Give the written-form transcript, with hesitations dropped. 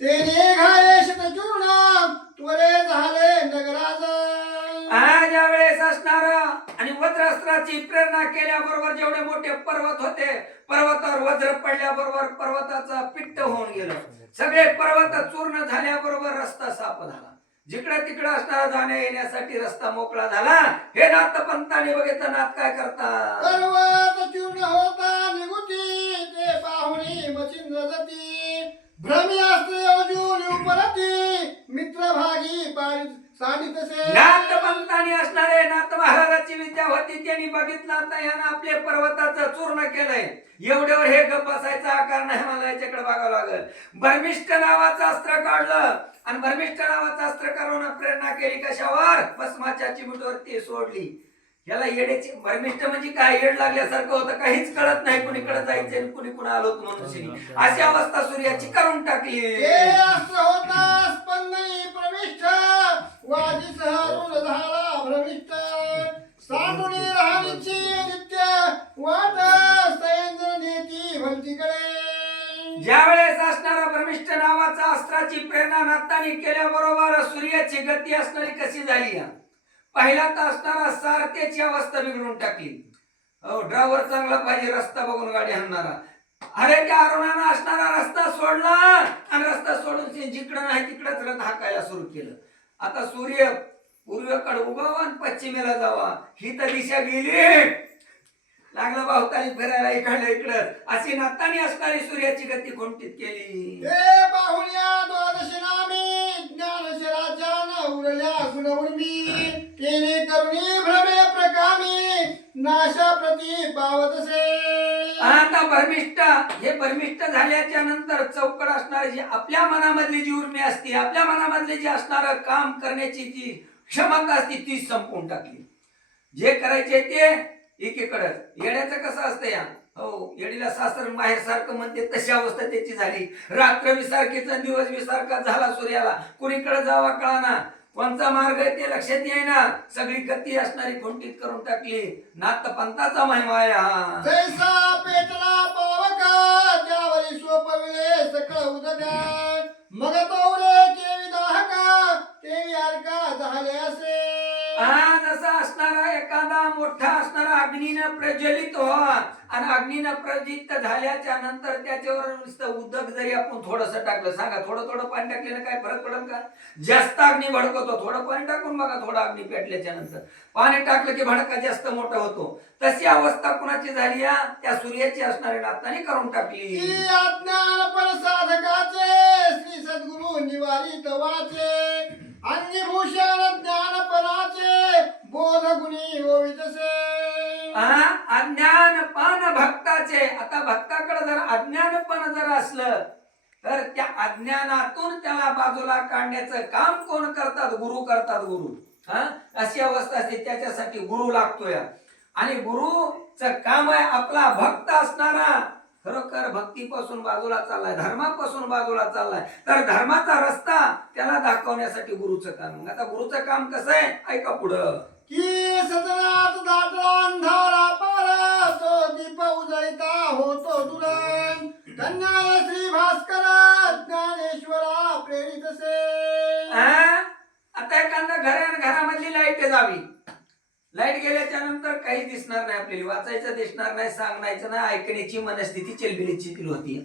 ते निघाले शतचूर्ण त्वरे झाले नगराज. ज्या वेळेस असणार आणि वज्रास्त्राची प्रेरणा केल्याबरोबर जेवढे मोठे पर्वत होते, पर्वतावर वज्र पडल्याबरोबर पर्वताचा पिट्ट होऊन गेलं. सगळे पर्वत चूर्ण झाल्याबरोबर रस्ता साफ झाला. जिकडे तिकडे असणारा जाण्या येण्यासाठी रस्ता मोकळा झाला. हे नाथपंतांनी बघितलं. नाथ काय करतात? पर्वत चूर्ण होता निगुती ते पाहुणी मचिंद्र जती. भ्रमी असते अजून उपरती मित्र भागी पाळी सांडितसे. नाथपंतांनी असणारे नाथ महाराजाची विद्या होती. त्यांनी बघितलं आता यानं आपले पर्वताचं चूर्ण केलंय. एवढ्यावर हे गप बसायचा आकार नाही. मला याच्याकडे बघावं लागल. भर्मिष्ठ नावाचं अस्त्र काढलं आणि भर्मिष्ठ नावाचं अस्त्र काढून प्रेरणा केली कशावर? भस्माच्या चिमूटवरती सोडली. याला येड्याची भर्मिष्ठ म्हणजे काय? येड लागल्यासारखं होतं. काहीच कळत नाही कुणीकडे जायचं कुणी कुणा आलो मनुष्य. अशी अवस्था सूर्याची करून टाकली. अस्त्र होता स्पंदनी प्रविष्ट वाजीस हरून झाला भ्रमिष्ठ. सांडुनी राहानीची नित्य वाट सैंद्र नेती भलतीकडे. ज्या वेळेस असणारा भ्रमिष्ठ नावाचा अस्त्राची प्रेरणा नाथांनी केल्याबरोबर सूर्याची गती असणारी कशी झाली? पहिला तर असणारा सारथ्याची अवस्था बिघडून टाकली. ड्रायव्हर चांगला पाहिजे, रस्ता बघून गाडी आणणारा. अरे त्या अरुणानं असणारा रस्ता सोडला आणि रस्ता सोडून जिकडं नाही तिकडंच रथ हाकायला सुरू केलं. आता सूर्य पूर्वेकडे उगवावा आणि पश्चिमेला जावा ही तर दिशा गेली. लागला भावताली फिरायला इकडे इकडं. अशी नाथांनी असणारी सूर्याची गती खुंटीत केली. हे पाहुण्या द्वादश नामी ज्ञानशराच्या उरल्या गुणउर्मी. केले करुणी भ्रमे प्रकामी नाशा प्रती पावतसे. आता भर्मिष्ठ हे भर्मिष्ठ झाल्याच्या नंतर चौकड असणारी जी आपल्या मनामधली जी उर्मी असते, आपल्या मनामधले जे असणार काम करण्याची जी क्षमता असते ती संपवून टाकली. जे करायचे ते एकीकडे. येड्याचं कसं असतं या? हो, येडीला सासर माहेर सारखं म्हणते तशी अवस्था त्याची झाली. रात्र विसारखीचा दिवस विसारखा झाला सूर्याला. कुणीकडे जावा कळाना. कोणता मार्ग आहे ते लक्षात येईना. सगळी गती असणारी खुंटीत करून टाकली. नाथपंताचा महिमा आहे हा. जैसा पेटला पावका त्यावरी सोपविले सकळ उदका. मग तोरे केवी दाहका तेवी अर्का झाले असे. जसा असणारा एखादा मोठा असणारा अग्नीनं प्रज्वलित व्हावा आणि अग्नीनं प्रज्वलित झाल्याच्या नंतर त्याच्यावर नुसतं उदक जरी आपण थोडस टाकलं, सांगा थोडं थोडं पाणी टाकलेलं काय फरक पडेल का? जास्त अग्नी भडकवतो. थोडं पाणी टाकून बघा. थोडं अग्नी पेटल्याच्या नंतर पाणी टाकलं की भडका जास्त मोठा होतो. तशी अवस्था कुणाची झाली? त्या सूर्याची असणाऱ्या नाथांनी करून टाकली. अज्ञान पर साधकाचे श्री सद्गुरु निवारित वाचे. अंगभूषण ज्ञानपराचे बोध गुणी होवितसे. अज्ञानपान भक्ताचे. आता भक्ताकडे जर अज्ञानपण जर असलं तर त्या अज्ञानातून त्याला बाजूला काढण्याचं काम कोण करतात? गुरु करतात. गुरु अशी अवस्था असते. त्याच्यासाठी गुरु लागतोय आणि गुरुचं काम आहे आपला भक्त असणारा खरोखर भक्तीपासून बाजूला चाललाय, धर्मापासून बाजूला चाललाय तर धर्माचा रस्ता त्याला दाखवण्यासाठी गुरुचं काम. आता गुरुचं काम कसं आहे? ऐका पुढं. की सदनात दाटला अंधारा पारा तो दीप उजळीता होतो दुरण. धन्याय श्री भास्कर ज्ञानेश्वरा प्रेरितसे. आता एखादा घरामधली लाईट जावी. लाईट गेल्याच्या नंतर काही दिसणार नाही आपल्याला. वाचायचं दिसणार नाही, सांगायचं नाही, ऐकण्याची मनस्थिती चिलबिलीची होती.